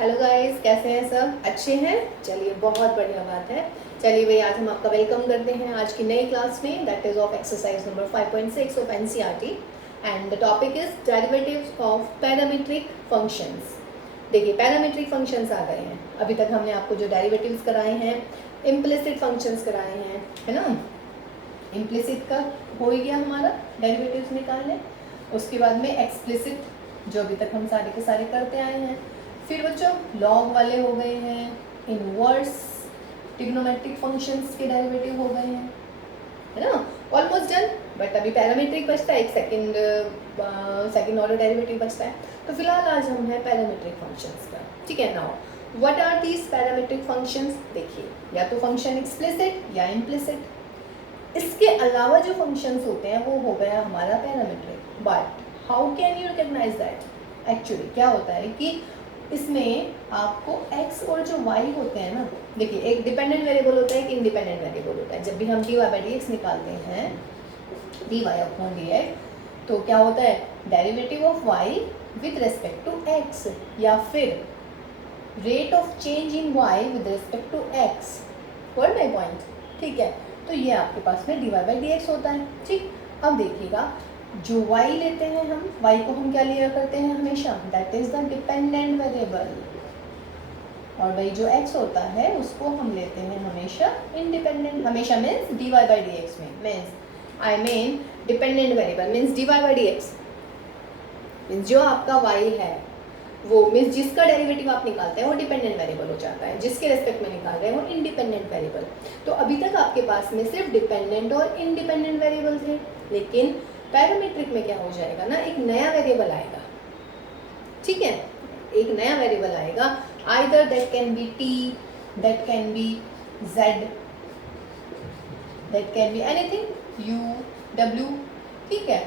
Hello guys, कैसे हैं सब? अच्छे हैं? चलिए, बहुत बढ़िया बात है। चलिए भाई, आज हम आपका वेलकम करते हैं आज की नई क्लास में, that is of exercise number 5.6 of NCERT and the topic is derivatives of parametric functions. देखिए, पैरामीट्रिक फंक्शंस आ गए हैं। अभी तक हमने आपको जो डेरिवेटिव्स कराए हैं, इम्प्लिसिट फंक्शंस कराए हैं, है ना। इम्प्लिसिट का हो ही गया हमारा, डेरिवेटिव्स निकालने। उसके बाद में एक्सप्लिसिट, जो अभी तक हम सारे के सारे करते आए हैं। फिर बच्चों लॉग वाले हो गए हैं, इनवर्स ट्रिग्नोमेट्रिक फंक्शंस के डेरिवेटिव हो गए हैं, है ना। Almost done. बट अभी पैरामीट्रिक बचता है, एक सेकंड ऑर्डर डेरिवेटिव बचता है। तो फिलहाल आज हम है पैरामीट्रिक फंक्शंस का, ठीक है। Now what are these parametric functions? देखिए, या तो फंक्शन एक्सप्लिसिट या इम्प्लिसिट। इसके अलावा जो फंक्शंस होते हैं वो हो गया हमारा parametric. But how can you recognise that? Actually क्या होता है कि इसमें आपको x और जो y होते हैं ना, देखिए एक डिपेंडेंट वेरिएबल होता है, एक इंडिपेंडेंट वेरिएबल होता है। जब भी हम dy/dx निकालते हैं, dy/dx, तो क्या होता है? Derivative of y with respect to x, या फिर rate of change in y with respect to x। Word my point, ठीक है। तो ये आपके पास में dy/dx होता है, ठीक। अब देखिएगा, जो y लेते हैं हम, y को हम क्या लिया करते हैं हमेशा? That is the dependent variable. और भाई जो x होता है उसको हम लेते हैं हमेशा इंडिपेंडेंट। हमेशा मीन्स dy/dx में, means I mean dependent variable means dy/dx means जो आपका y है वो मीन्स जिसका डेरिवेटिव आप निकालते हैं वो डिपेंडेंट वेरिएबल हो जाता है, जिसके रेस्पेक्ट में निकाल रहे हैं वो इंडिपेंडेंट वेरिएबल। तो अभी तक आपके पास में सिर्फ डिपेंडेंट और इंडिपेंडेंट वेरिएबल थे, लेकिन पैरामीट्रिक में क्या हो जाएगा ना, एक नया वेरिएबल आएगा, ठीक है। एक नया वेरिएबल आएगा, either that can be t, that can be z, that can be anything, u, w, ठीक है।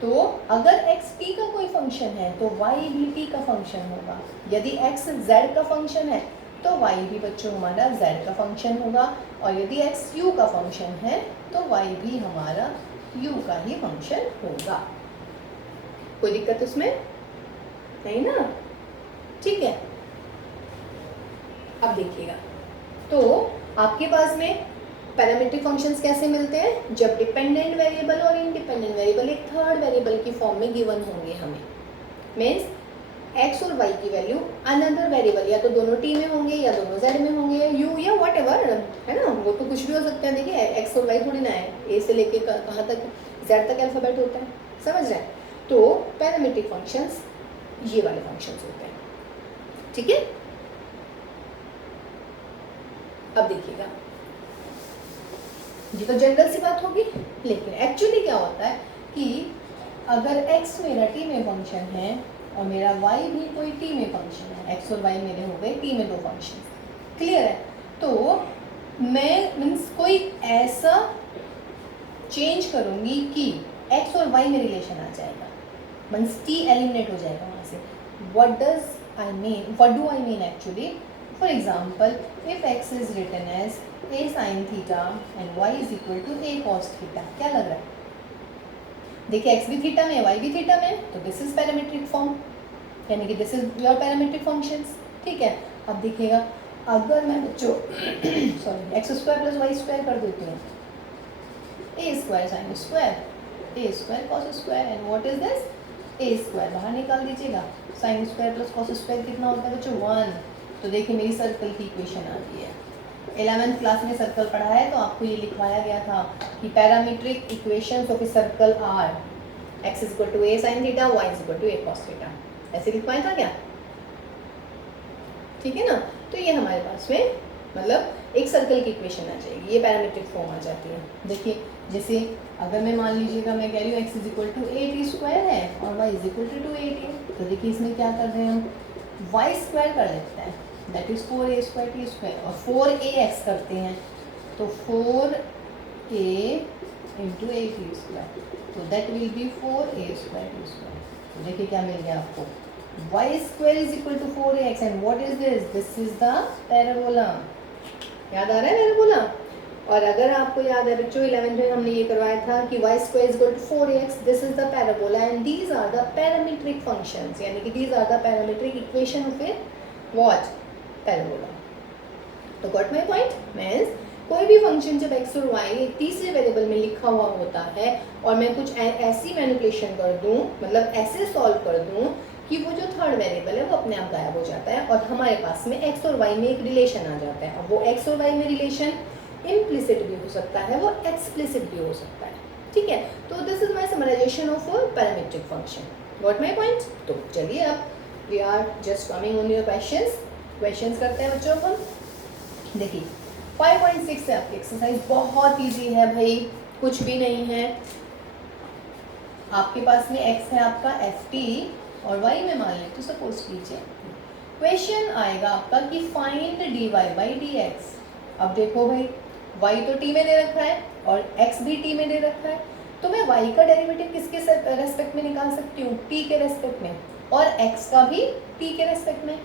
तो अगर x t का कोई फंक्शन है तो y भी t का फंक्शन होगा। यदि x z का फंक्शन है तो y भी बच्चों हमारा z का फंक्शन होगा, और यदि x u का फंक्शन है तो y भी हमारा u का ही फंक्शन होगा। कोई दिक्कत उसमें नहीं ना, ठीक है। अब देखिएगा, तो आपके पास में पैरामीट्रिक फंक्शंस कैसे मिलते हैं? जब डिपेंडेंट वेरिएबल और इंडिपेंडेंट वेरिएबल एक थर्ड वेरिएबल की फॉर्म में गिवन होंगे हमें। मीन्स x और y की वैल्यू अनदर वेरिएबल, या तो दोनों t में होंगे या दोनों z में होंगे, u या वट एवर, है ना। वो तो कुछ भी हो सकते हैं। देखिए x और y थोड़ी ना है, a से लेके कहाँ तक z तक अल्फाबेट होता है, समझ रहे हैं। तो पैरामीट्रिक फंक्शंस ये वाले फंक्शंस होते हैं, ठीक है। अब देखिएगा, ये तो जनरल सी बात होगी, लेकिन एक्चुअली क्या होता है कि अगर x मेरा t में फंक्शन है और मेरा y भी कोई t में फंक्शन है, x और y मेरे हो गए t में दो फंक्शन, क्लियर है। तो मैं मीन्स कोई ऐसा चेंज करूँगी कि x और y में रिलेशन आ जाएगा, मीन्स t एलिमिनेट हो जाएगा वहाँ से। What does I mean, what do I mean actually? For example, if x is written as a sin theta and y is equal to a cos theta, क्या लग रहा है? देखिए x भी थीटा में, y भी थीटा में, तो दिस इज पैरामीट्रिक फॉर्म, यानी कि this is your parametric functions, ठीक है। अब देखिएगा, अगर मैं बच्चों sorry x square plus y square कर देती हूँ, a square sine square, a square cos square, and what is this? A square बाहर निकाल दीजिएगा, sine square plus cos square कितना होता है बच्चों? 1। तो देखिए मेरी सर्कल की इक्वेशन आ गई है। 11th क्लास में सर्कल पढ़ा है तो आपको ये लिखवाया गया था कि parametric equations of a circle are x is equal to a sin theta, y is equal to a cos theta, ऐसे लिखवाया था क्या? ठीक है ना। तो ये हमारे पास में मतलब एक सर्कल की इक्वेशन आ जाएगी, ये पैरामीट्रिक फॉर्म आ जाती है। देखिए, जैसे अगर मैं मान लीजिएगा मैं कह रही हूँ x is equal to a t square है और y is equal to 2a, तो देखिए इसमें क्या कर रहे हैं हम, y स्क्वायर कर लेते हैं, that is 4a square t square, और 4ax करते हैं तो 4a into a t square, तो that will be 4a square t square. तो देखिए क्या मिल गया आपको, y square is equal to 4ax, and what is this? This is the parabola। याद आ रहा है पैराबोला? और अगर आपको याद है बच्चों 11th में हमने ये करवाया था कि y square is equal to 4ax, this is the parabola and these are the parametric functions, यानी कि these are the parametric equation of a what, parabola. तो गॉट माय पॉइंट? मींस कोई भी फंक्शन जब एक्स और Y एक तीसरे variable में लिखा हुआ होता है और मैं कुछ ऐसी मैनिपुलेशन कर दूं, मतलब ऐसे सॉल्व कर दूं कि वो जो थर्ड वेरिएबल है वो अपने आप गायब हो जाता है और हमारे पास में एक्स और वाई में एक रिलेशन आ जाता है। अब वो एक्स और वाई में रिलेशन इम्प्लिसिट भी हो सकता है, वो एक्सप्लिसिट भी हो सकता है, ठीक है। तो this is my summarisation of parametric function. Got my point? तो चलिए अब we are just coming on your questions करते हैं बच्चों। हम देखिए 5.6 है आपकी एक्सरसाइज, बहुत इजी है भाई, कुछ भी नहीं है। आपके पास में x है आपका ft और y में मान लेते सपोज कीजिए। क्वेश्चन आएगा आपका कि फाइंड dy बाई dx। अब देखो भाई y तो t में दे रखा है और x भी t में दे रखा है, तो मैं y का डेरिवेटिव किसके रेस्पेक्ट में निकाल सकती हूँ? t के रेस्पेक्ट में, और x का भी t के रेस्पेक्ट में।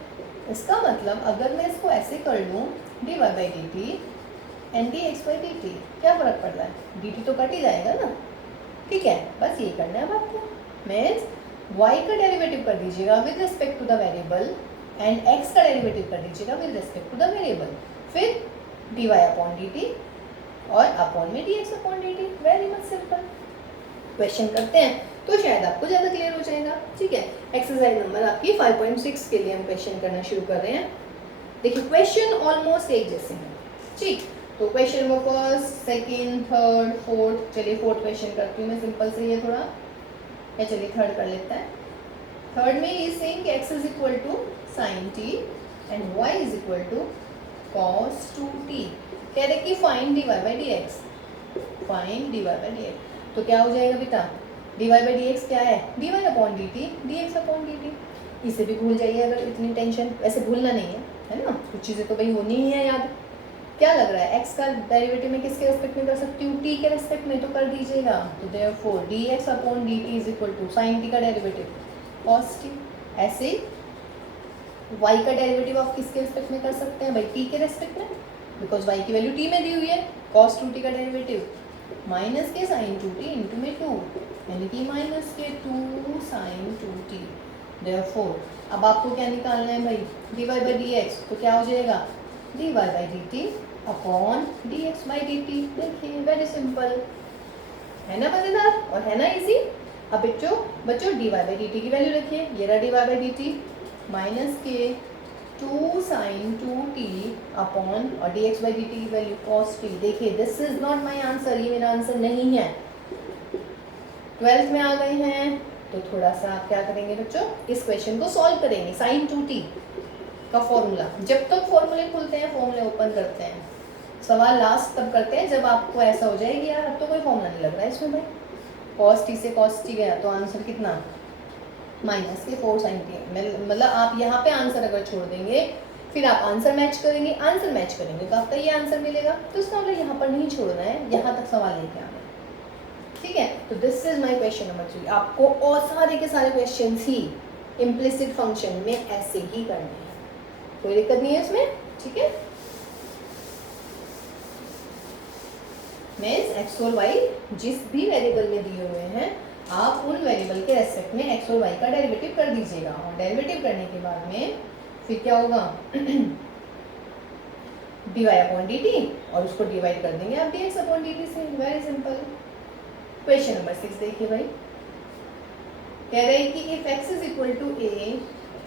इसका मतलब अगर मैं इसको ऐसे कर लूँ dy by dt and dx by dt, क्या फर्क पड़ रहा है? dt तो कट ही जाएगा ना, ठीक है। बस ये करना है आपको। मीन्स y का डेरिवेटिव कर दीजिएगा with respect to the variable and x का डेरिवेटिव कर दीजिएगा with respect to the variable, फिर dy अपॉन dt और अपॉन में dx upon dt। Very much simple. Question करते हैं तो शायद आपको ज़्यादा क्लियर हो जाएगा, ठीक है। एक्सरसाइज नंबर आपकी 5.6 के लिए हम क्वेश्चन करना शुरू कर रहे हैं। देखिए क्वेश्चन ऑलमोस्ट एक जैसे हैं, ठीक। तो question number first, second, third, fourth. चलिए फोर्थ क्वेश्चन करती हूँ मैं, सिंपल से ये थोड़ा, या चलिए थर्ड कर लेता है। थर्ड में ये सेम कि x is equal to sine t and y is equal to cos 2t। कह रहे कि find dy by dx, find dy by dx। तो क्या हो जाएगा बेटा? dy बाई dx क्या है? dy upon dt, dx upon dt। इसे भी भूल जाइए अगर इतनी टेंशन, वैसे भूलना नहीं है ना, कुछ चीज़ें तो भाई होनी ही है याद। क्या लग रहा है? x का डेरिवेटिव में किसके रेस्पेक्ट में कर सकती हूँ? t के रेस्पेक्ट में, तो कर दीजिएगा। तो therefore dx upon dt is equal to sine t का डेरिवेटिव cos t। ऐसे y का डेरिवेटिव आप किसके रेस्पेक्ट में कर सकते हैं भाई? t के रेस्पेक्ट में, बिकॉज y की वैल्यू t में दी हुई है। cos 2t का डेरिवेटिव माइनस के साइन 2t इंटू में 2, यानी कि माइनस के 2 साइन 2t। देयरफॉर अब आपको क्या निकालना है भाई? dy बाई dx, तो क्या हो जाएगा? dy by dt upon dx by dt। देखिए वेरी सिंपल, है ना मजेदार और है ना इजी। अब बच्चों dy बाई dt की वैल्यू रखिए, ये रहा dy बाई dt माइनस के 2 साइन 2t अपॉन और dx बाई dt की वैल्यू cos t। देखिए this is not my answer, ये मेरा आंसर नहीं है। 12th में आ गए हैं तो थोड़ा सा आप क्या करेंगे बच्चों? इस क्वेश्चन को सॉल्व करेंगे। साइन 2t का फॉर्मूला, जब तक फॉर्मूले खुलते हैं फॉर्मूले ओपन करते हैं, सवाल लास्ट तब करते हैं जब आपको ऐसा हो जाएगी यार अब तो कोई फॉर्मूला नहीं लग रहा है इसमें भाई। cos t से cos t गया तो आंसर कितना? माइनस के 4 साइन टी। मतलब आप यहाँ पे आंसर अगर छोड़ देंगे फिर आप आंसर मैच करेंगे, आंसर मैच करेंगे तो आपका ये आंसर मिलेगा। तो इसका मतलब यहाँ पर नहीं छोड़ना है, यहाँ तक सवाल लेके आना है, ठीक है। तो this is my question number 3। आपको और सारे के सारे क्वेश्चंस ही इम्प्लिसिट फंक्शन में ऐसे ही करने हैं, कोई दिक्कत नहीं है इसमें, ठीक है। मीन्स एक्स और वाई जिस भी वेरिएबल में दिए हुए हैं आप उन वेरिएबल के रेस्पेक्ट में एक्स और वाई का डेरिवेटिव कर दीजिएगा, और डेरिवेटिव करने के बाद में फिर क्या होगा? dy अपॉन dt और उसको डिवाइड कर देंगे आप dx अपॉन dt से। Very simple. क्वेश्चन नंबर 6 देखिए भाई, कह रहे हैं कि if x is equal to a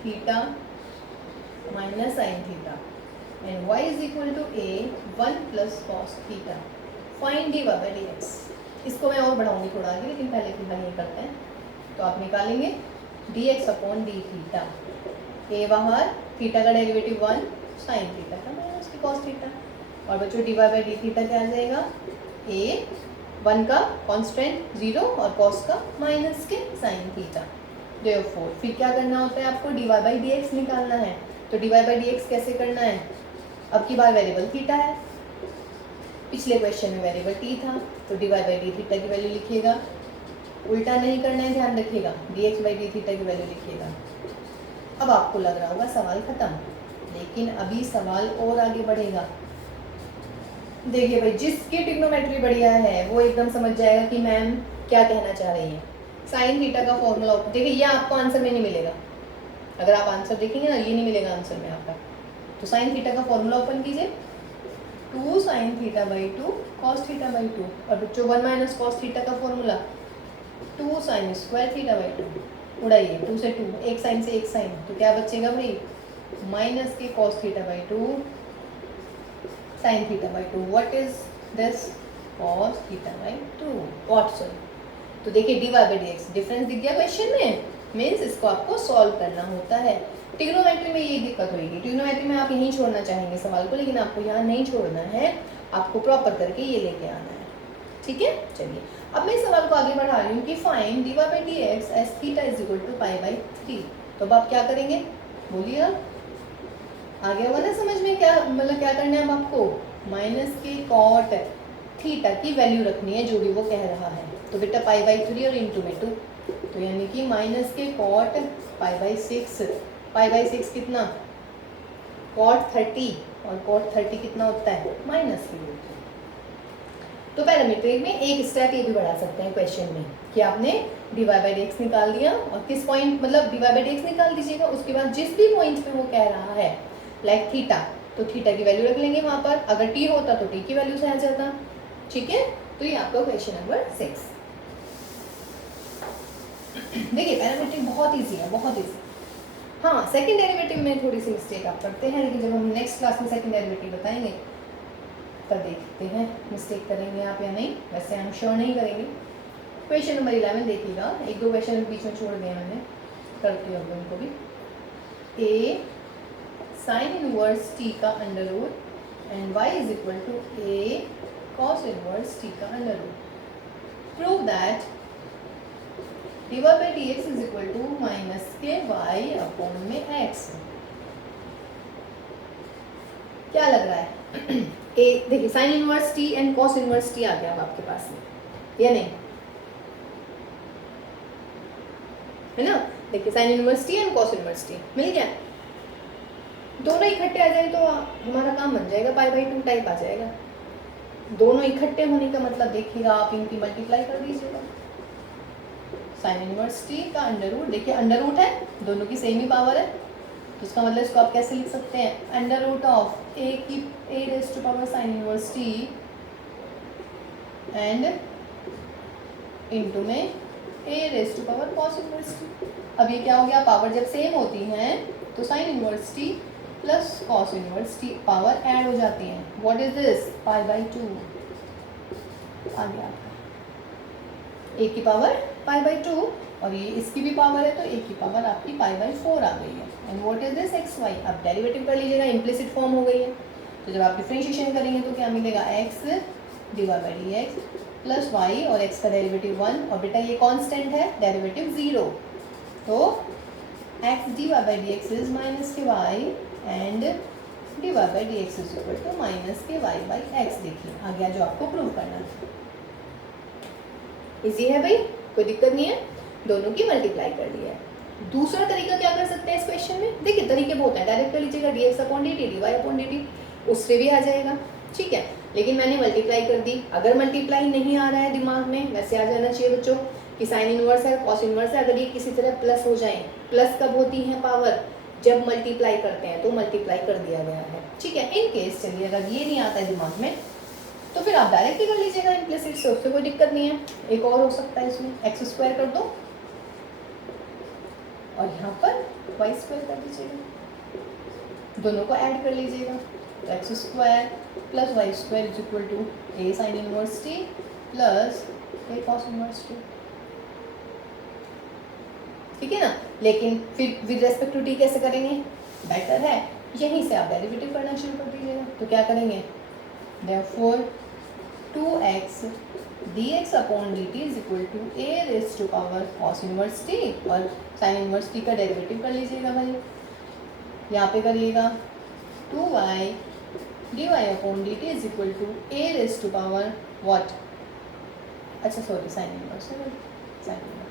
theta minus sine theta and y is equal to a 1 plus cos theta, find dy by dx। इसको मैं और बढ़ाऊंगी थोड़ा आगे, लेकिन पहले फिलहाल ये करते हैं। तो आप निकालेंगे dx upon d theta, a बाहर, थीटा का डेरिवेटिव 1, साइन थीटा का माइनस की कॉस थीटा, और बच्चों dy बाई d थीटा क्या आ जाएगा? a 1 का कॉन्स्टेंट 0 और कॉस का माइनस के साइन थीटा। देयरफॉर फिर क्या करना होता है आपको? dy बाई dx निकालना है। तो dy बाई dx कैसे करना है? अब की बार वेरिएबल थीटा है, पिछले क्वेश्चन में वेरिएबल t था, तो dy बाई d थीटा की वैल्यू लिखिएगा। उल्टा नहीं करना है, ध्यान रखिएगा, dx बाई d थीटा की वैल्यू लिखिएगा। अब आपको लग रहा होगा सवाल खत्म, लेकिन अभी सवाल और आगे बढ़ेगा। देखिए भाई जिसकी ट्रिग्नोमेट्री बढ़िया है वो एकदम समझ जाएगा कि मैम क्या कहना चाह रही है। साइन थीटा का फॉर्मूला, देखिए ये आपको आंसर में नहीं मिलेगा, अगर आप आंसर देखेंगे ना, ये नहीं मिलेगा आंसर में आपका। तो साइन थीटा का फॉर्मूला ओपन कीजिए, 2 sine theta by 2 cos theta by 2, और बच्चों 1 माइनस कॉस थीटा का formula 2 sine square theta by 2। उड़ाइए 2 से 2, एक साइन से एक साइन, तो क्या बचेगा भाई, माइनस के cos theta by 2 sine theta by 2। What is this, cos theta by 2 cot, sorry. तो देखिए d y by d x difference दिख गया क्वेश्चन में, मीन्स इसको आपको सॉल्व करना होता है। ट्रिग्नोमेट्री में ये दिक्कत होगी, ट्रिग्नोमेट्री में आप यहीं छोड़ना चाहेंगे सवाल को, लेकिन आपको यहाँ नहीं छोड़ना है, आपको प्रॉपर करके ये लेके आना है, ठीक है। चलिए अब मैं इस सवाल को आगे बढ़ा रही हूँ कि find d y by d x as theta is equal to pi by 3। तो अब आप क्या करेंगे, बोलिए आप, आगे होगा ना समझ में, क्या मतलब क्या करना है अब आपको, माइनस के कॉट थीटा की वैल्यू रखनी है जो भी वो कह रहा है। तो बेटा पाई बाई 3 और इंटू में 2, तो यानी कि माइनस के cot pi by 6, pi by 6 कितना, कॉट 30, और कॉट 30 कितना होता है, माइनस के। तो पैरामीट्रिक में एक स्टेप ये भी बढ़ा सकते हैं क्वेश्चन में कि आपने d y by d x निकाल दिया, और किस पॉइंट, मतलब d y by d x निकाल दीजिएगा, उसके बाद जिस भी पॉइंट पे वो कह रहा है लाइक थीटा, तो थीटा की वैल्यू रख लेंगे वहाँ पर, अगर टी होता तो टी की वैल्यू से आ जाता, ठीक है। तो ये आपका क्वेश्चन नंबर 6। देखिए पैरामीट्रिक बहुत ईजी है, बहुत ईजी। हाँ सेकंड डेरिवेटिव में थोड़ी सी मिस्टेक आप करते हैं, लेकिन जब हम नेक्स्ट क्लास में सेकंड डेरिवेटिव बताएंगे तब देखते हैं मिस्टेक करेंगे आप या नहीं, वैसे हम श्योर नहीं करेंगे। क्वेश्चन नंबर 11 देखिएगा, एक दो क्वेश्चन बीच में छोड़ दिया मैंने, करती हूँ उनको भी। ए साइन इनवर्स टी का under root and y is equal to a cos inverse t का under root. Prove that d y by d x is equal to minus के वाई अपॉन में एक्स। क्या लग रहा है ए, देखिए sine inverse t and cos inverse t आ गया अब आपके पास में, या नहीं, है ना। देखिए sine inverse t and cos inverse t मिल गया, दोनों इकट्ठे आ जाए तो हमारा काम बन जाएगा, पाई बाई 2 टाइप आ जाएगा। दोनों इकट्ठे होने का मतलब देखिएगा आप इनकी मल्टीप्लाई कर दीजिएगा। साइन इनवर्स टी का अंडर रूट, देखिए अंडर रूट है, दोनों की सेम ही पावर है, तो इसका मतलब इसको आप कैसे लिख सकते हैं, अंडर रूट ऑफ ए की a raise to power sine inverse t and into में a raise to power cos inverse t. अब ये क्या हो गया, पावर जब सेम होती हैं तो sign inverse t plus cos inverse T power add हो जाती हैं। What is this, pi by 2 आ गया आपका, ए की पावर पाई बाई 2 और ये इसकी भी पावर है, तो ए की पावर आपकी पाई बाई 4 आ गई है। And what is this, x y. अब डेरिवेटिव कर लीजिएगा, इम्प्लिसिट फॉर्म हो गई है, तो जब आप डिफरेंशिएशन करेंगे तो क्या मिलेगा, x d y by d x plus y, और एक्स का डेरिवेटिव 1, और बेटा ये कांस्टेंट है, डेरिवेटिव 0, तो x d y by d x is minus के y and d y by d x is equal to minus के y by x. देखिए आ गया जो आपको प्रूव करना है। इजी है भाई, कोई दिक्कत नहीं है, दोनों की मल्टीप्लाई कर दी है। दूसरा तरीका क्या कर सकते हैं इस क्वेश्चन में, देखिए तरीके बहुत हैं, डायरेक्ट कर लीजिएगा d x upon d t, d y upon d t, उससे भी आ जाएगा, ठीक है। लेकिन मैंने मल्टीप्लाई कर दी, अगर मल्टीप्लाई नहीं आ रहा है दिमाग में, वैसे आ जाना चाहिए बच्चों कि साइन इनवर्स है कॉस इनवर्स है, अगर ये किसी तरह प्लस हो जाए, प्लस कब होती है पावर, जब मल्टीप्लाई करते हैं, तो मल्टीप्लाई कर दिया गया है, ठीक है। इन केस चलिए अगर ये नहीं आता है दिमाग में तो फिर आप डायरेक्ट ही कर लीजिएगा इम्प्लिसिट से, उससे कोई दिक्कत नहीं है। एक और हो सकता है इसमें, एक्स स्क्वायर कर दो और यहाँ पर वाई स्क्वायर कर दीजिएगा, दोनों को ऐड कर लीजिएगा, तो x square plus y square is equal to a sine inverse t plus a cos inverse t, ठीक है ना। लेकिन फिर विद रेस्पेक्ट टू टी कैसे करेंगे, बेटर है यहीं से आप डेरिवेटिव करना शुरू कर दीजिएगा। तो क्या करेंगे, therefore 2x dx upon dt is equal to a raise to power cos inverse t, और sin इनवर्स t का डेरिवेटिव कर लीजिएगा भाई, यहाँ पे करिएगा 2y dy upon dt is equal to a raise to power what, अच्छा sorry sine inverse है, sine inverse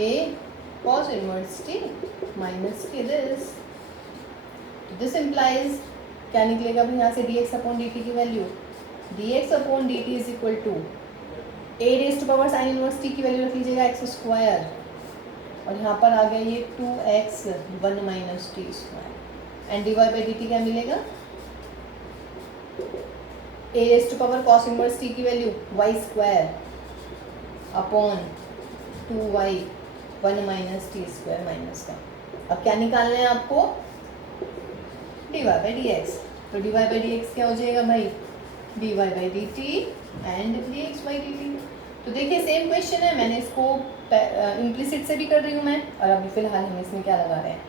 a cos inverse t minus k this implies क्या निकलेगा भाई यहाँ से dx अपॉन dt की value, dx upon dt is equal to a raise to power sine inverse t की value रख लीजिएगा एक्स स्क्वायर और यहाँ पर आ गया ये 2x 1 minus t square and d y by d t क्या मिलेगा, a raise to power cos inverse t की value y square upon 2y 1 minus t square minus का। अब क्या निकालना है आपको, d y by d x. तो d y by d x क्या हो जाएगा भाई, d y by d t and d x by d t. तो देखिए सेम क्वेश्चन है, मैंने इसको इम्प्लिसिट से भी कर रही हूँ मैं, और अभी फिलहाल हम इसमें क्या लगा रहे हैं,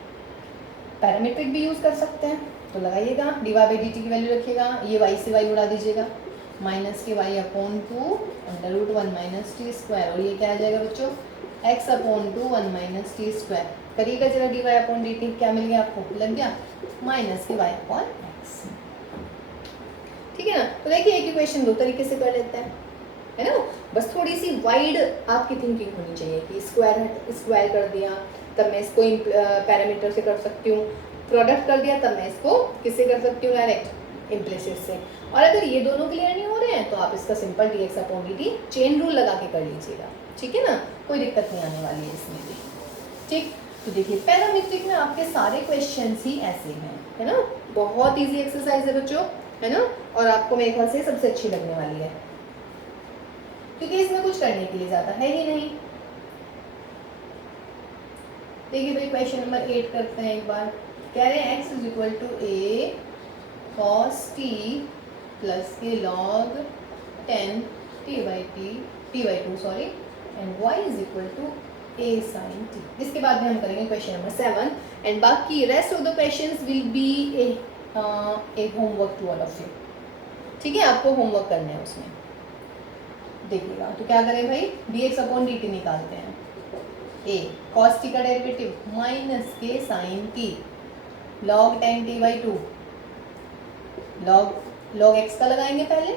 पैरामीट्रिक भी यूज़ कर सकते हैं। तो लगाइएगा, d y by d t की वैल्यू रखिएगा, ये वाई से वाई उड़ा दीजिएगा, माइनस के y upon 2 under root 1 minus t square, और ये क्या आ जाएगा बच्चों, x upon 2 1 minus t square. करिएगा जरा d y upon d t, क्या मिल गया आपको, लग गया माइनस के वाई अपॉन एक्स। ठीक है ना। तो देखिए एक इक्वेशन दो तरीके से कर लेते हैं, है ना। बस थोड़ी सी वाइड आपकी थिंकिंग होनी चाहिए कि स्क्वायर कर दिया तब मैं इसको पैरामीटर से कर सकती हूँ, प्रोडक्ट कर दिया तब मैं इसको किससे कर सकती हूँ, डायरेक्ट इम्प्लिसिट से। और अगर ये दोनों क्लियर नहीं हो रहे हैं तो आप इसका simple D x upon d T chain rule लगा के कर लीजिएगा, ठीक है ना, कोई दिक्कत नहीं आने वाली है इसमें भी। ठीक, तो देखिए पैरामीट्रिक में आपके सारे क्वेश्चंस ही ऐसे हैं, है ना, बहुत इजी एक्सरसाइज है बच्चों, है ना, और आपको मेरे ख्याल से सबसे अच्छी लगने वाली है क्योंकि इसमें कुछ करने के लिए ज़्यादा है ही नहीं। देखिए भाई क्वेश्चन नंबर 8 करते हैं एक बार। कह रहे हैं x is equal to a cos t plus के log 10 t/2 sorry and y is equal to a sin t। इसके बाद में हम करेंगे क्वेश्चन नंबर 7 एंड बाकी rest of the questions will be a homework to all of you. ठीक है, आपको होमवर्क करना है उसमें, देखिएगा। तो क्या करें भाई, dx अपॉन dt निकालते हैं। a cos t का डेरिवेटिव माइनस के sin t log 10t/2 log x का लगाएंगे पहले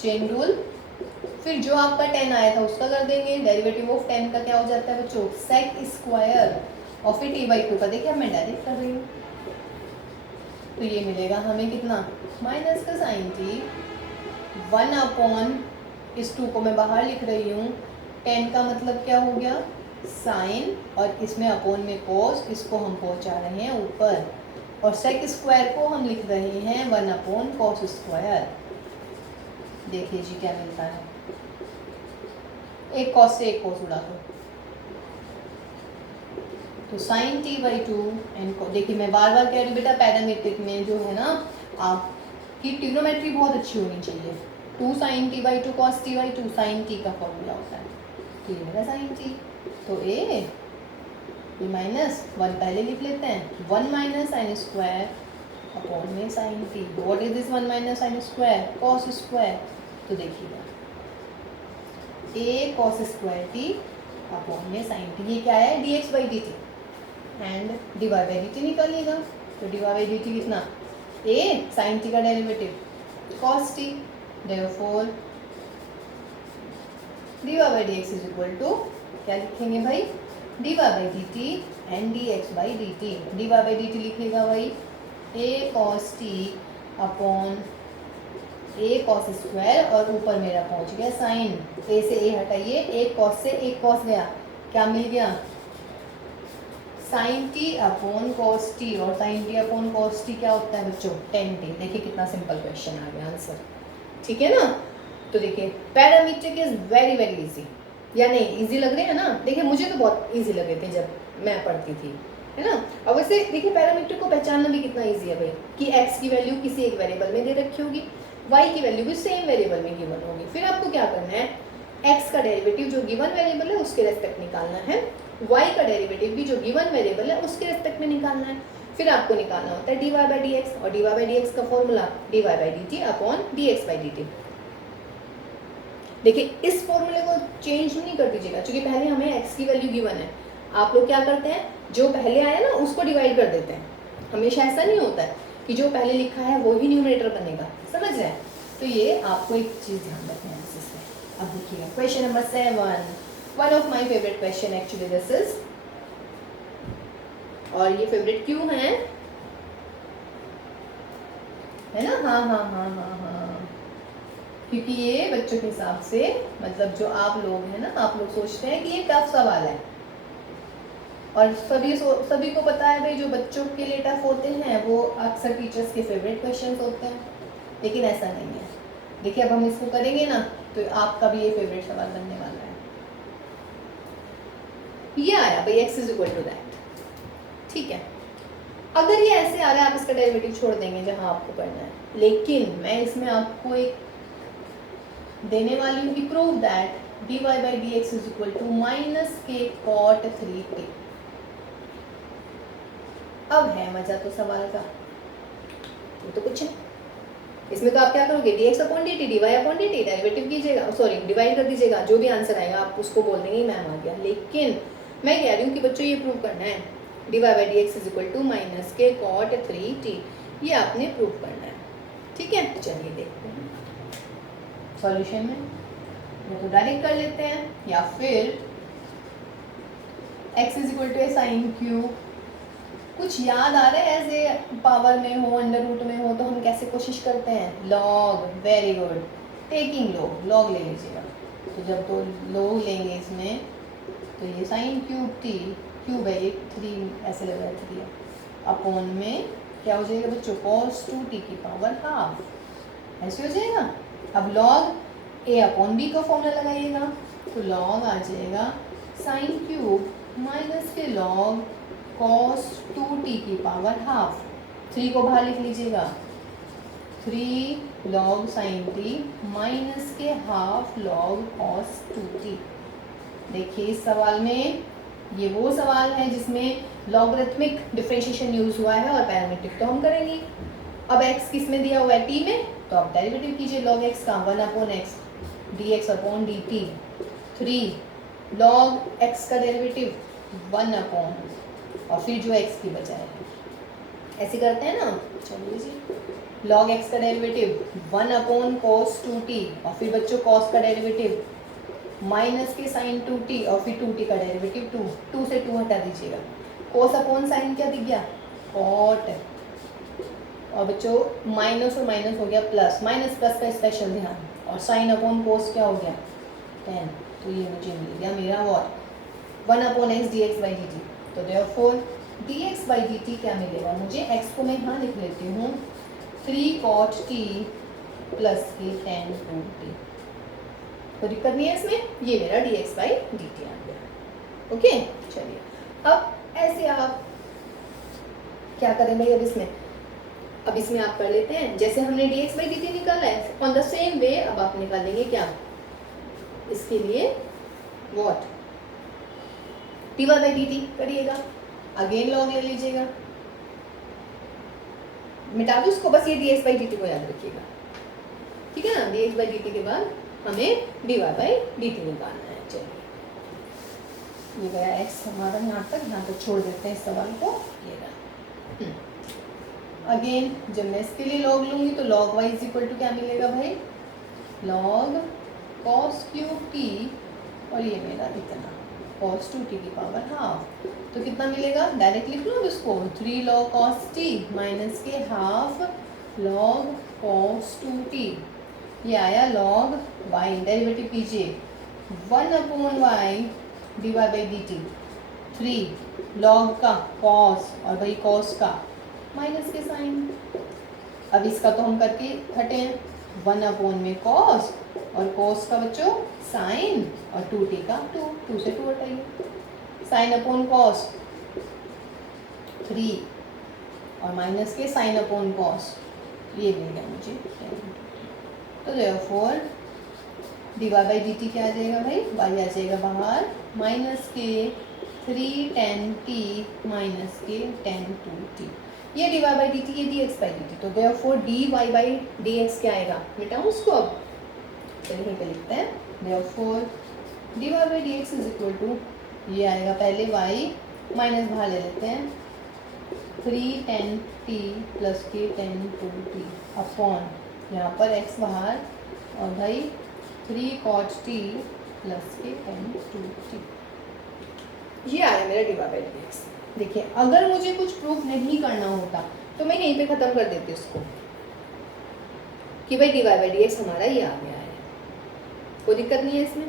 चेन रूल, फिर जो आपका 10 आया था उसका कर देंगे। डेरिवेटिव ऑफ 10 का क्या हो जाता है बच्चों, sec स्क्वायर और फिर t/2 का, देखिए अब मैं डायरेक्ट कर रही हूँ, तो ये मिलेगा हमें कितना, माइनस का sin t 1 अपॉन इस 2 को मैं बाहर लिख रही हूँ, 10 का मतलब क्या हो गया साइन, और इसमें अपॉन में कोस, इसको हम पहुँचा रहे हैं ऊपर, और सेक स्क्वायर को हम लिख रहे हैं 1 अपॉन कोस स्क्वायर। देखिए जी क्या मिलता है, एक कॉस से एक कोस उड़ा दो, तो साइन t/2 एंड को, देखिए मैं बार बार कह रही हूँ बेटा पैरामीट्रिक में जो है ना आपकी ट्रिग्नोमेट्री बहुत अच्छी होनी चाहिए। 2 sin t/2 cos t/2 sin t का फॉर्मूला होता है, तो ये मेरा sin t, तो a माइनस 1 पहले लिख लेते हैं, 1 माइनस साइन स्क्वायर अपॉन में sin t। What is this 1 minus sine square, cos square, तो देखिएगा a cos square t upon में sin t, ये क्या है dx/dt एंड dy/dt निकालिएगा। तो dy/dt कितना, a sin t का derivative cos t, therefore dy/dx is equal to क्या लिखेंगे भाई, dy/dt एंड dx/dt। dy/dt लिखेगा भाई a cos t upon a cos square, और ऊपर मेरा पहुंच गया साइन, a से a हटाइए, एक cos से एक cos गया, क्या मिल गया sin t upon cos t, और sin t upon cos t क्या होता है बच्चों, tan t। देखिए कितना सिंपल क्वेश्चन आ गया आंसर, ठीक है ना। तो देखिए parametric is very very easy, या नहीं इजी लग रहे हैं ना, देखिए मुझे तो बहुत इजी लगे थे जब मैं पढ़ती थी, है ना। और वैसे देखिए पैरामीट्रिक को पहचानना भी कितना इजी है भाई, कि x की वैल्यू किसी एक वेरिएबल में दे रखी होगी, y की वैल्यू भी सेम वेरिएबल में गिवन होगी, फिर आपको क्या करना है, x का डेरिवेटिव जो गिवन वेरिएबल है उसके रेस्पेक्ट निकालना है, y का डेरिवेटिव भी जो गिवन वेरिएबल है उसके रेस्पेक्ट में निकालना है, फिर आपको निकालना होता है dy/dx, और dy/dx का फॉर्मूला dy/dt अपॉन dx/dt। देखिए इस फॉर्मूले को चेंज नहीं कर दीजिएगा, क्योंकि पहले हमें x की वैल्यू गिवन है, आप लोग क्या करते हैं, जो पहले आया ना उसको डिवाइड कर देते हैं, हमेशा ऐसा नहीं होता है कि जो पहले लिखा है वो ही न्यूमरेटर बनेगा, समझ रहे हैं। तो ये आपको एक चीज़ ध्यान रखना है इसमें। अब देखिए question number 7, one of my favourite question actually this is, और ये फेवरेट क्यों है ना, हाँ, क्योंकि ये बच्चों के हिसाब से, मतलब जो आप लोग हैं ना, आप लोग सोचते हैं कि ये टफ सवाल है, और सभी को पता है भाई, जो बच्चों के लिए टफ होते हैं वो अक्सर टीचर्स के फेवरेट क्वेश्चंस होते हैं, लेकिन ऐसा नहीं है। देखिए अब हम इसको करेंगे ना तो आपका भी ये फेवरेट सवाल बनने वाला है। ये आया भाई x is equal to that, ठीक है। अगर ये ऐसे आ रहा है आप इसका डेरिवेटिव छोड़ देंगे जहां आपको करना है, लेकिन मैं इसमें आपको एक देने वाली हूँ कि prove that dy by dx is equal to minus के कॉट 3t। अब है मजा तो सवाल का, ये तो कुछ है इसमें। तो आप क्या करोगे, dx upon dt dy upon dt derivative कीजिएगा, सॉरी डिवाइड कर दीजिएगा, जो भी आंसर आएगा आप उसको बोल देंगे मैम आ गया। लेकिन मैं कह रही हूँ कि बच्चों ये प्रूव करना है dy by dx is equal to minus के कॉट 3t, ये आपने प्रूव करना है, ठीक है। चलिए देखते हैं सॉल्यूशन में, या तो डायरेक्ट कर लेते हैं या फिर x is equal to sine cube. कुछ याद आ रहा है ऐसे पावर में हो, अंडर रूट में हो, तो हम कैसे कोशिश करते हैं, log, very good, taking log ले लीजिएगा। तो जब तो लॉग लेंगे इसमें तो ये साइन क्यूब टी, क्यूब है ये 3 ऐसे लग रहा है 3 अपॉन में क्या हो जाएगा बच्चों, cos 2t की पावर हाफ, ऐसे हो जाएगा। अब लॉग a अपॉन b का फॉर्मूला लगाइएगा, तो लॉग आ जाएगा साइन क्यूब माइनस के लॉग cos 2t की पावर हाफ। 3 को बाहर लिख लीजिएगा, 3 log sin t माइनस के हाफ log cos 2t। देखिए इस सवाल में, ये वो सवाल है जिसमें लॉगरिथमिक डिफरेंशिएशन यूज हुआ है और पैरामीट्रिक तो हम करेंगे। अब x किस में दिया हुआ है, t में, तो आप डेरिवेटिव कीजिए log x का 1 upon x dx upon dt। 3 log x का डेरिवेटिव 1 अपॉन और फिर जो x की बजाय है ऐसे करते हैं ना, चलिए जी। log x का डेरिवेटिव 1 अपॉन cos 2t और फिर बच्चों cos का डेरिवेटिव माइनस के साइन 2t और फिर 2t का डेरिवेटिव 2 से 2 हटा दीजिएगा। cos अपॉन साइन क्या दिख गया, cot, और बच्चों माइनस और माइनस हो गया प्लस, माइनस प्लस का स्पेशल ध्यान, और साइन अपॉन cos क्या हो गया, tan। तो ये मुझे मिल गया मेरा what 1 upon x D x by d t. तो देयरफॉर dx by dt क्या मिलेगा मुझे, x को मैं यहाँ लिख लेती हूँ 3 cot t प्लस के tan 2t। कोई दिक्कत नहीं है इसमें, ये मेरा dx by dt आ गया। ओके चलिए, अब ऐसे आप क्या करें भाई, अब इसमें आप कर लेते हैं जैसे हमने dx by dt निकाला है, ऑन द सेम वे अब आप निकालेंगे क्या, इसके लिए व्हाट, dy by dt करिएगा, अगेन लॉग ले लीजिएगा, मिटा दो इसको, बस ये dx by dt को याद रखिएगा, ठीक है ना। dx by dt के बाद हमें dy by dt निकालना है। चलिए ये गया x हमारा यहाँ तक छोड़ देते हैं इस सवाल को, ये रहा। अगेन जब मैं इसके लिए लॉग लूंगी तो log y is equal to क्या मिलेगा भाई, log cos क्यूब t, और ये मेरा इतना cos 2t की पावर हाफ। तो कितना मिलेगा, डायरेक्ट लिख लो इसको, 3 log cos t माइनस के हाफ log cos 2t। ये आया log y, डेरिवेटिव कीजिए 1 upon y dy by dt, 3 log का cos और भाई cos का माइनस के साइन। अब इसका तो हम करके हटे हैं, 1 अपॉन में cos और cos का बच्चों साइन और 2t का 2 से 2 हटाइए, साइन अपॉन cos 3 और माइनस के साइन अपॉन cos, ये मिल गया मुझे। तो देयरफॉर dy by dt क्या आ जाएगा भाई, y आ जाएगा बाहर, माइनस के 3 tan t माइनस के tan 2t। ये dy by dt, ये dx by dt। तो देयरफॉर dy by dx क्या आएगा, मिटाऊँ उसको अब, चलिए यहीं पे लिखते हैं, therefore dy by dx is equal to, ये आएगा पहले y माइनस बाहर ले लेते हैं 3 tan t प्लस के tan 2t अपॉन यहाँ पर x बाहर और भाई 3 cot t प्लस के tan 2t। ये आया मेरा dy by dx। देखिए अगर मुझे कुछ प्रूफ नहीं करना होता तो मैं यहीं पे ख़त्म कर देती उसको कि भाई dy by dx हमारा ये आ गया है, कोई दिक्कत नहीं है इसमें,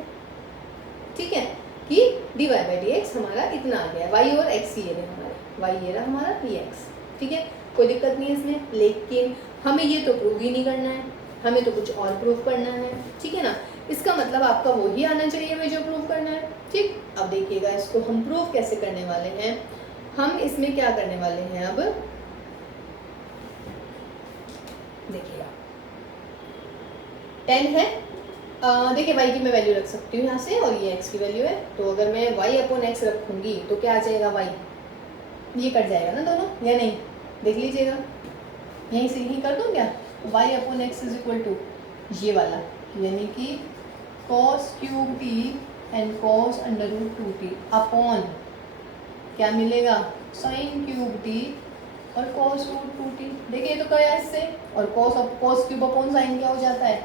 ठीक है। कि dy बाई डी एक्स हमारा इतना आ गया, y और x ये रहे हमारे, y ये रहा हमारा, ये x, ठीक है, कोई दिक्कत नहीं है इसमें। लेकिन हमें ये तो प्रूव ही नहीं करना है, हमें तो कुछ और प्रूव करना है, ठीक है ना। इसका मतलब आपका वो ही आना चाहिए हमें जो प्रूव करना है, ठीक। अब देखिएगा इसको हम प्रूव कैसे करने वाले हैं। हम इसमें क्या करने वाले हैं, अब देखिएगा 10 है, देखिए y की मैं वैल्यू रख सकती हूँ यहाँ से, और ये x की वैल्यू है, तो अगर मैं y अपॉन x रखूँगी तो क्या आ जाएगा, y ये कट जाएगा ना दोनों, या नहीं, देख लीजिएगा, यहीं से यहीं कर दूँ क्या, y upon x is equal to ये वाला, यानी कि cos cube t and cos under root 2t upon क्या मिलेगा, sin क्यूब t और cos रूट 2t। देखिए तो क्या है इससे, और cos क्यूब अपॉन साइन क्या हो जाता है,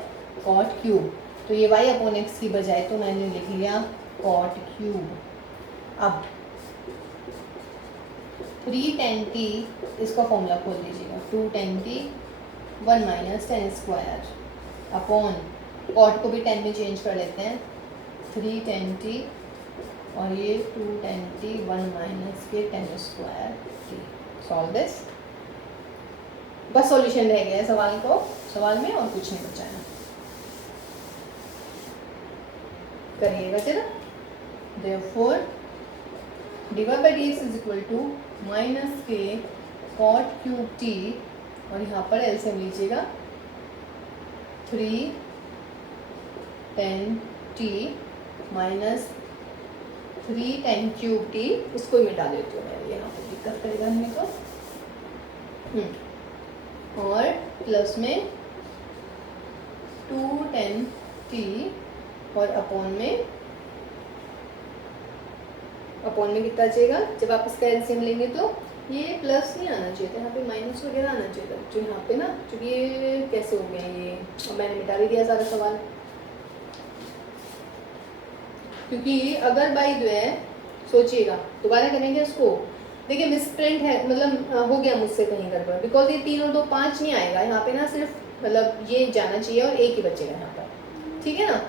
cot क्यूब। तो ये y अपॉन एक्स की बजाय तो मैंने लिख लिया cot क्यूब। अब 3 tan t इसका फॉर्मूला खोल दीजिएगा, 2 tan t 1 minus tan square upon cot को भी 10 में चेंज कर लेते हैं, 3 tan t और ये 2 tan t 1 माइनस के 10 स्क्वायर t। सॉल्व दिस, बस सॉल्यूशन रह गया है सवाल में और कुछ नहीं बचा है, करिएगा जरा। Therefore dy by d x is equal to minus के कॉट क्यूब t, और यहाँ पर एलसीएम लीजिएगा 3 tan t minus 3 tan cube t, इसको ही मिटा देती हूँ मैं, यहाँ पर दिक्कत करेगा हमें को, और प्लस में 2 tan t और अपॉन में कितना जाएगा, जब आप इसका एलसीएम लेंगे तो ये प्लस नहीं आना चाहिए था, यहाँ पे माइनस वगैरह आना चाहिए था, जो यहाँ पे ना, जो ये कैसे हो गया ये, और मैंने मिटा भी दिया सारा सवाल, क्योंकि अगर बाई जो है, सोचिएगा दोबारा करेंगे इसको, देखिए मिसप्रिंट है, मतलब हो गया मुझसे कहीं गड़बड़, बिकॉज ये 3 और 2 5 नहीं आएगा यहाँ पे ना, सिर्फ मतलब ये जाना चाहिए और एक ही बचेगा यहाँ पर, ठीक है ना।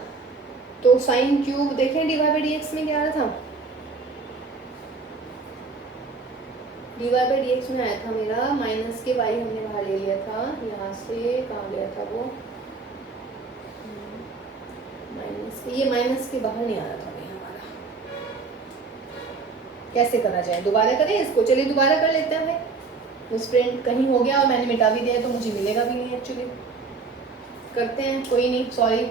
तो साइन क्यूब देखें d y by d x में क्या आ रहा था, d y by d x में आया था मेरा माइनस के वाई, हमने बाहर ले लिया था, यहाँ से कहाँ गया था वो, माइनस के, ये माइनस के बाहर नहीं आ रहा था भाई हमारा, कैसे करा जाए, दोबारा करें इसको, चलिए दोबारा कर लेते हैं भाई, मिसप्रिंट कहीं हो गया और मैंने मिटा भी दिया तो मुझे मिलेगा भी नहीं एक्चुअली, करते हैं कोई नहीं, sorry.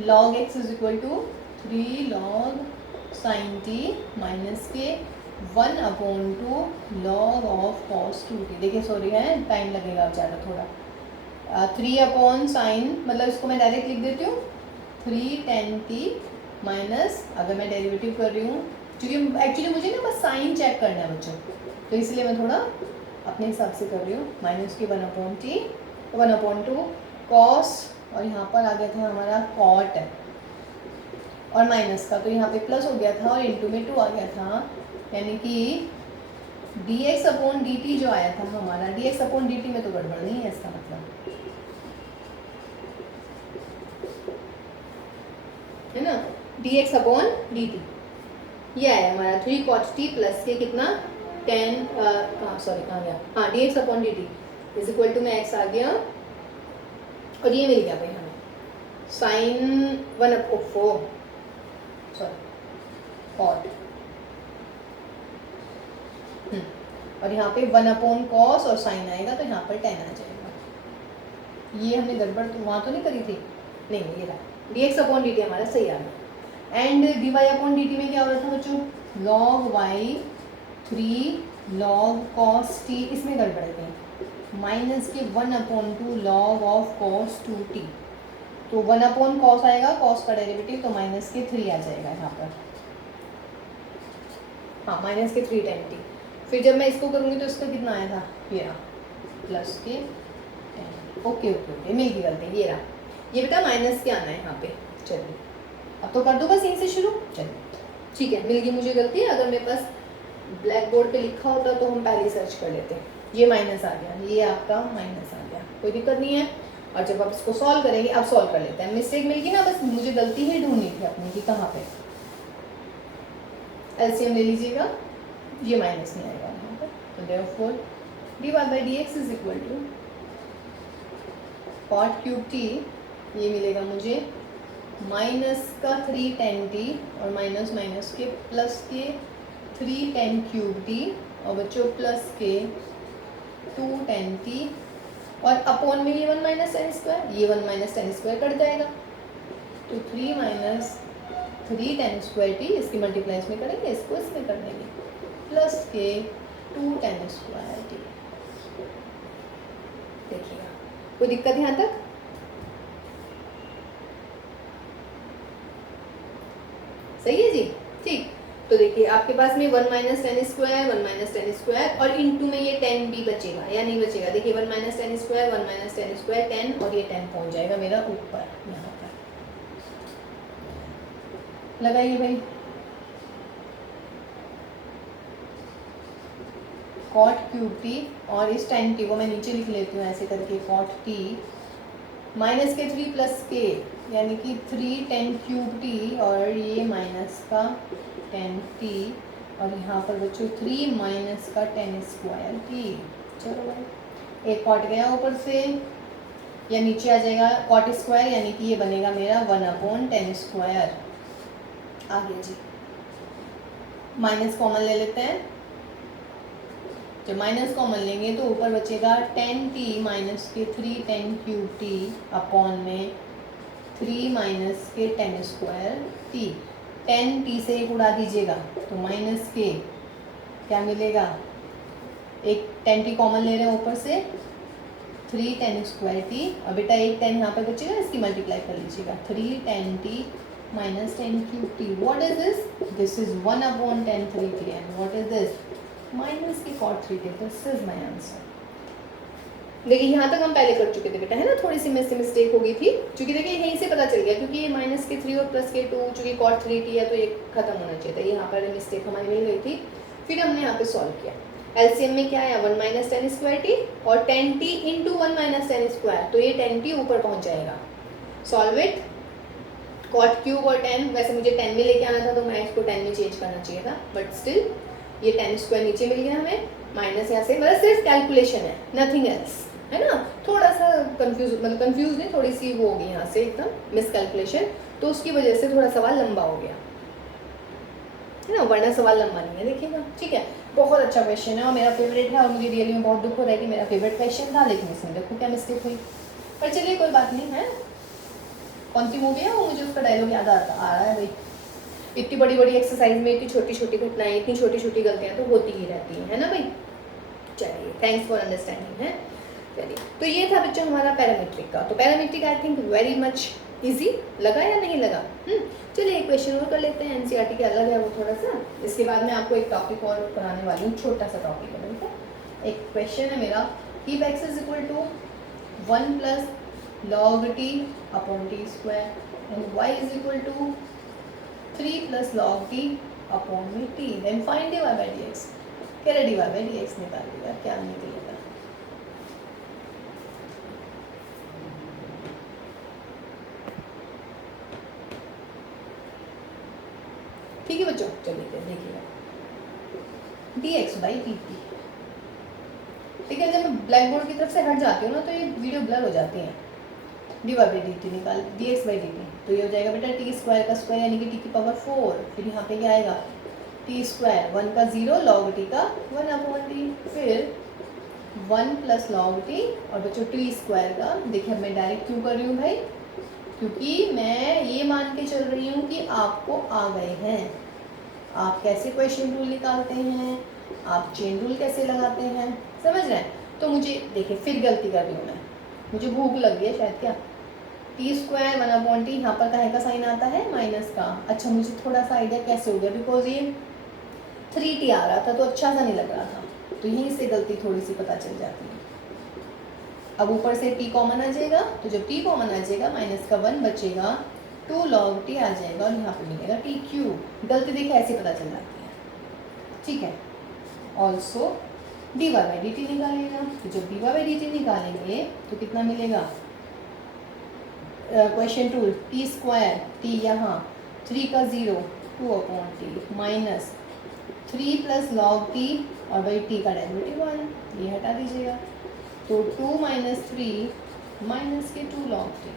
log x is equal to 3 log sin t minus k 1 upon 2 log of cos 2t, देखिए सॉरी है, टाइम लगेगा अब ज़्यादा थोड़ा, 3 अपॉन साइन, मतलब इसको मैं डायरेक्ट लिख देती हूँ 3 tan t माइनस, अगर मैं डेरिवेटिव कर रही हूँ, क्योंकि एक्चुअली मुझे ना बस साइन चेक करना है बच्चों, तो इसलिए मैं थोड़ा अपने हिसाब से कर रही हूँ, माइनस की 1 अपॉन t 1 अपॉन 2 cos, और यहाँ पर आ गया था हमारा कॉट और माइनस का, तो यहाँ पे प्लस हो गया था और इनटू में 2 आ गया था, यानी कि dx अपॉन dt जो आया था हमारा, dx अपॉन dt में तो गड़बड़ नहीं है इसका मतलब, है ना, dx अपॉन dt ये आया हमारा 3 cot t प्लस के कितना 10, कहाँ गया, हाँ dx upon dt is equal to में x आ गया, और ये मिल गया भाई हमें साइन 1 कॉट, और यहाँ पे 1 अपॉन कॉस और साइन आएगा तो यहाँ पर 10 आ जाएगा, ये हमने गड़बड़ तो वहाँ तो नहीं करी थी, नहीं ये रहा dx अपॉन dt हमारा सही आ गया, एंड dy अपॉन dt में क्या हो रहा था बच्चों, log y 3 log cos t, इसमें गड़बड़ है minus k 1 upon 2 log of cos 2t, तो 1 अपॉन cos आएगा, cos का डेरिवेटिव, तो माइनस के 3 आ जाएगा यहाँ पर, हाँ माइनस के 3 tan t, फिर जब मैं इसको करूँगी तो इसका कितना आया था, ये रहा प्लस के 10, ओके ओके ओके मिल गई गलती, ये रहा, ये बेटा माइनस के आना है यहाँ पे, चलिए अब तो कर दो बस यहीं से शुरू, चलिए ठीक है, मिल गई मुझे गलती, अगर मेरे पास ब्लैक बोर्ड पे लिखा होता तो हम पहले सर्च कर लेते, ये माइनस आ गया, ये आपका माइनस आ गया, कोई दिक्कत नहीं है, और जब आप इसको सॉल्व करेंगे, अब सॉल्व कर लेते हैं। मिस्टेक मिल गई ना, बस मुझे गलती ही ढूंढनी थी अपनी कि कहाँ पे। एलसीएम ले लीजिएगा, ये माइनस नहीं आएगा यहाँ पर, तो therefore dy by d x is equal to cot cube t, ये मिलेगा मुझे माइनस का 3 tan t और माइनस माइनस के प्लस के 3 tan क्यूब टी और बच्चों प्लस के 2 tan t और अपॉन में ये 1 माइनस टेन स्क्वायर, ये 1 माइनस टेन स्क्वायर कट जाएगा, तो 3 माइनस 3 tan स्क्वायर टी, इसकी मल्टीप्लाई इसमें करेंगे, इसको इसमें कर देंगे, प्लस के 2 tan स्क्वायर टी। देखिएगा कोई दिक्कत यहाँ तक? सही है जी, ठीक। तो देखिए आपके पास में 1 minus tan square, 1 minus tan square और इनटू में ये 10 भी बचेगा या नहीं बचेगा? देखिए 1 minus tan square, 1 minus tan square 10 और ये 10 पहुंच जाएगा मेरा ऊपर यहाँ पर। लगाइए भाई, कॉट क्यूब टी और इस टाइम टी को मैं नीचे लिख लेती हूँ ऐसे करके, कॉट टी माइनस के 3 प्लस के यानी कि 3 tan क्यूब टी और ये माइनस का 10 टी और यहाँ पर बच्चों 3 माइनस का 10 स्क्वायर टी। चलो भाई एक कॉट गया ऊपर से या नीचे आ जाएगा कॉट स्क्वायर, यानी कि ये बनेगा मेरा 1/10 स्क्वायर। आगे जी माइनस कॉमन ले लेते हैं, जब माइनस कॉमन लेंगे तो ऊपर बचेगा 10 टी माइनस के 3 tan क्यूब टी अपॉन में 3 माइनस के 10 स्क्वायर टी। 10 टी से एक उड़ा दीजिएगा तो माइनस के क्या मिलेगा, एक 10 टी कॉमन ले रहे हैं ऊपर से, 3 tan स्क्वायर टी और बेटा एक 10 यहाँ पे बचेगा, इसकी मल्टीप्लाई कर लीजिएगा, 3 tan t minus 10 cube t. What is this? This is 1/10 3 t and what is this? Minus की cot 3 t. This is my answer. देखिए यहाँ तक हम पहले कर चुके थे बेटा, है ना, थोड़ी सी मिस्टेक हो गई थी, क्योंकि देखिए यहीं से पता चल गया, क्योंकि ये माइनस के 3 और प्लस के 2 चूँकि कॉट 3 टी है तो ये खत्म होना चाहिए था, यहाँ पर मिस्टेक हमारी मिल गई थी। फिर हमने यहाँ पे सॉल्व किया, एलसीएम में क्या आया 1 माइनस टेन स्क्वायर टी और 10 T into 1 minus tan square, तो ये 10 टी ऊपर पहुँच जाएगा। सॉल्व इट, कॉट क्यूब और 10, वैसे मुझे 10 में लेके आना था तो मैं इसको 10 में चेंज करना चाहिए था, बट स्टिल ये 10 स्क्वायर नीचे मिल गया हमें, माइनस यहाँ से, मतलब सिर्फ कैलकुलेशन है, नथिंग एल्स, है ना। थोड़ा सा कंफ्यूज नहीं, थोड़ी सी वो हो गई यहाँ से एकदम मिस कैलकुलेशन, तो उसकी वजह से थोड़ा सवाल लंबा हो गया, है ना, वरना सवाल लंबा नहीं है। देखिएगा ठीक है, बहुत अच्छा क्वेश्चन है और मेरा फेवरेट है और मुझे रियली में बहुत दुख हो रहा है कि मेरा फेवरेट क्वेश्चन था, लेकिन इसमें देखो क्या मिस्टेक हुई, पर चलिए कोई बात नहीं है। कौन सी मूवी है वो, मुझे उसका डायलॉग याद आ रहा है भाई, इतनी बड़ी बड़ी एक्सरसाइज में इतनी छोटी छोटी घटनाएं, इतनी छोटी छोटी गलतियां तो होती ही रहती हैं, है ना भाई। चलिए थैंक्स फॉर अंडरस्टैंडिंग, है। चलिए तो ये था बच्चों हमारा पैरामीट्रिक का, तो parametric I think very much easy लगा या नहीं लगा? चलिए एक क्वेश्चन और कर लेते हैं, एनसीईआरटी के अलग है वो थोड़ा सा, इसके बाद मैं आपको एक टॉपिक और कराने वाली हूँ, छोटा सा टॉपिक है ठीक है। एक क्वेश्चन है मेरा, keep x is equal to 1 plus log t upon t square and y is equal to 3 plus log t upon में t, then find dy by dx। कह रहे dy बाई dx निकालिएगा, क्या निकलेगा? ठीक है बच्चों, चलिए देखिएगा dx बाई dt। ठीक है, जब मैं ब्लैक बोर्ड की तरफ से हट जाती हूँ ना तो ये वीडियो ब्लर हो जाती है। डी बाई डी टी निकाल, D x by d t, तो ये हो जाएगा बेटा टी स्क्वायर का स्क्वायर यानी कि टी की पावर 4, फिर यहाँ पे क्या आएगा टी स्क्वायर, 1 का 0 लॉग टी का 1 अपॉन टी, फिर 1 प्लस लॉग टी और बच्चों टी स्क्वायर का। देखिए अब मैं डायरेक्ट क्यों कर रही हूँ भाई, क्योंकि मैं ये मान के चल रही हूँ कि आपको आ गए हैं, आप कैसे क्वेश्चन रूल निकालते हैं, आप चेन रूल कैसे लगाते हैं, समझ रहे हैं। तो मुझे देखिए फिर गलती कर रही हूँ मैं, मुझे भूख लग गई है शायद, क्या टी स्क्वायर 1 अपॉन टी, यहाँ पर काहे का साइन आता है माइनस का। अच्छा मुझे थोड़ा सा आइडिया कैसे हो गया, बिकॉज ये 3t आ रहा था तो अच्छा सा नहीं लग रहा था, तो यहीं से गलती थोड़ी सी पता चल जाती है। अब ऊपर से t कॉमन आ जाएगा, तो जब t कॉमन आ जाएगा माइनस का 1 बचेगा, 2 log t आ जाएगा और यहाँ पे मिलेगा t क्यूब। गलती देखिए ऐसे पता चल जाती है, ठीक है। Also d y by d t निकालेगा, तो जब d y by d t निकालेंगे तो कितना मिलेगा question two, t square, t यहाँ 3 का 0 2/t minus 3 plus log T और भाई टी का डेरिवेटिव 1, ये हटा दीजिएगा। तो 2 माइनस 3 माइनस के 2 लॉग टी।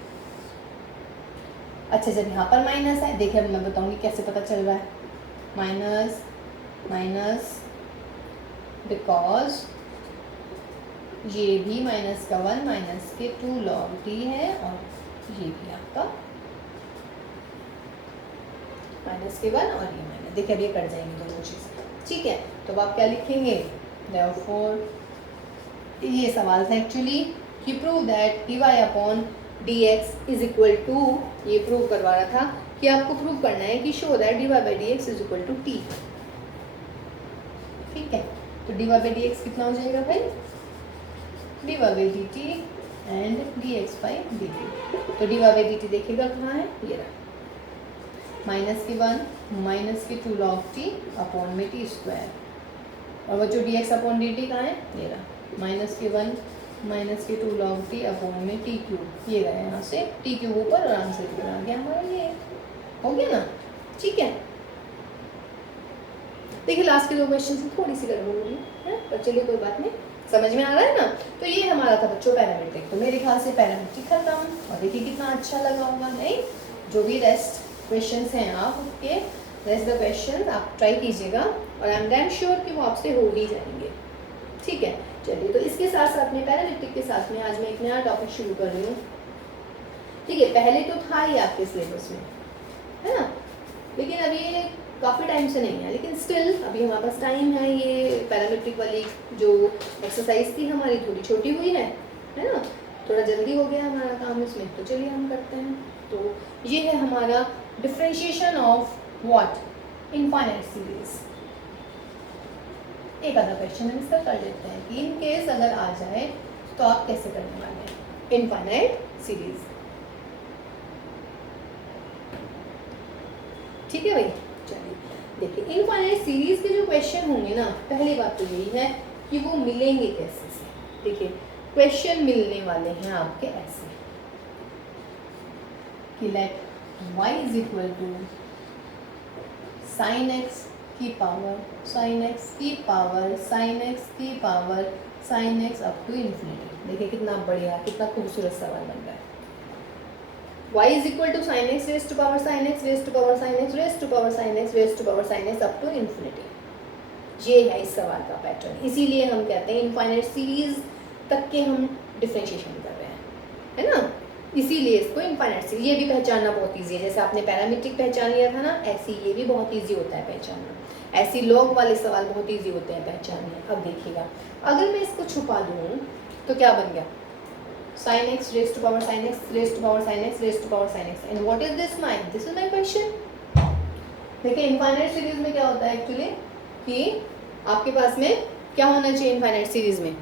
अच्छा जब यहाँ पर माइनस है, देखिए अब मैं बताऊँगी कैसे पता चल रहा है। माइनस माइनस बिकॉज ये भी माइनस का 1 माइनस के 2 लॉग टी है और ये भी आपका माइनस के 1 और ये माइनस। देखिए अब ये कट जाएंगे दोनों चीज़ें, ठीक है। तो अब आप क्या लिखेंगे, देयरफॉर ये सवाल था एक्चुअली कि prove that dy upon dx is equal to, ये प्रूव करवा रहा था कि आपको प्रूव करना है कि show that dy by dx is equal to t, ठीक है। तो dy बाई dx कितना हो जाएगा भाई, dy by dt and dx by dt। तो dy बाई dt देखिएगा कहाँ है, ये रहा, माइनस के 1 माइनस के 2 लॉग टी अपॉन में टी स्क्वायर, और वो जो dx अपॉन dt कहाँ है, ये रहा, माइनस के 1 माइनस के 2 लॉग टी अपॉन में टी क्यूब, ये गया यहाँ से टी क्यूब ऊपर और आंसर की तरह आ गया हमारा, ये हो गया ना, ठीक है। देखिए लास्ट के 2 क्वेश्चन से थोड़ी सी गड़बड़ हुई है, पर चलिए कोई बात नहीं, समझ में आ रहा है ना। तो ये हमारा था बच्चों पैरामीट्रिक। तो मेरे ख्याल से पैरामीट्रिक खत्म, और देखिए कितना अच्छा लगा होगा, नहीं जो भी रेस्ट क्वेश्चंस हैं आप उसके रेस्ट द क्वेश्चन आप ट्राई कीजिएगा, और आई एम डैम श्योर कि वो आपसे हो ही जाएंगे, ठीक है। चलिए तो इसके साथ साथ में पैरामीट्रिक के साथ में आज मैं एक नया टॉपिक शुरू कर रही हूँ, ठीक है। पहले तो था ही आपके सिलेबस में, है ना, लेकिन अभी ये काफ़ी टाइम से नहीं है, लेकिन स्टिल अभी हमारे पास टाइम है। ये पैरामीट्रिक वाली जो एक्सरसाइज थी हमारी थोड़ी छोटी हुई है ना, थोड़ा जल्दी हो गया हमारा काम इसमें, तो चलिए हम करते हैं। तो ये है हमारा differentiation of what, infinite series. एक आधा क्वेश्चन हम इसका कर लेते हैं कि इन केस अगर आ जाए तो आप कैसे करने वाले हैं इनफाइनाइट सीरीज, ठीक है भाई। चलिए देखिए इनफाइनाइट सीरीज के जो क्वेश्चन होंगे ना, पहली बात तो यही है कि वो मिलेंगे कैसे से। देखिए क्वेश्चन मिलने वाले हैं आपके ऐसे कि let y is equal to sine x की पावर साइन एक्स की पावर साइन एक्स की power sine x up to infinity. देखिए कितना बढ़िया, कितना खूबसूरत सवाल बन रहा है। y is equal to sine x raise to power sine x raise to power sine x raise to power sine x raise to power sine x up to infinity. ये है इस सवाल का पैटर्न, इसीलिए हम कहते हैं इनफाइनाइट सीरीज तक के हम डिफरेंशिएशन कर रहे हैं, है ना, इसीलिए इसको इनफाइनाइट सीरीज। ये भी पहचानना बहुत ईजी है, जैसे आपने पैरामीट्रिक पहचान लिया था ना, ऐसे ये भी बहुत ईजी होता है पहचानना। ऐसी लॉग वाले सवाल बहुत ईजी होते हैं पहचानने। अब देखिएगा अगर मैं इसको छुपा दूँ तो क्या बन गया, sine x raise to power sine x raise to power sine x raise to power sine x, and what is this my, this is my question. देखिए इनफाइनाइट सीरीज में क्या होता है एक्चुअली कि आपके पास में क्या होना चाहिए इनफाइनाइट सीरीज में,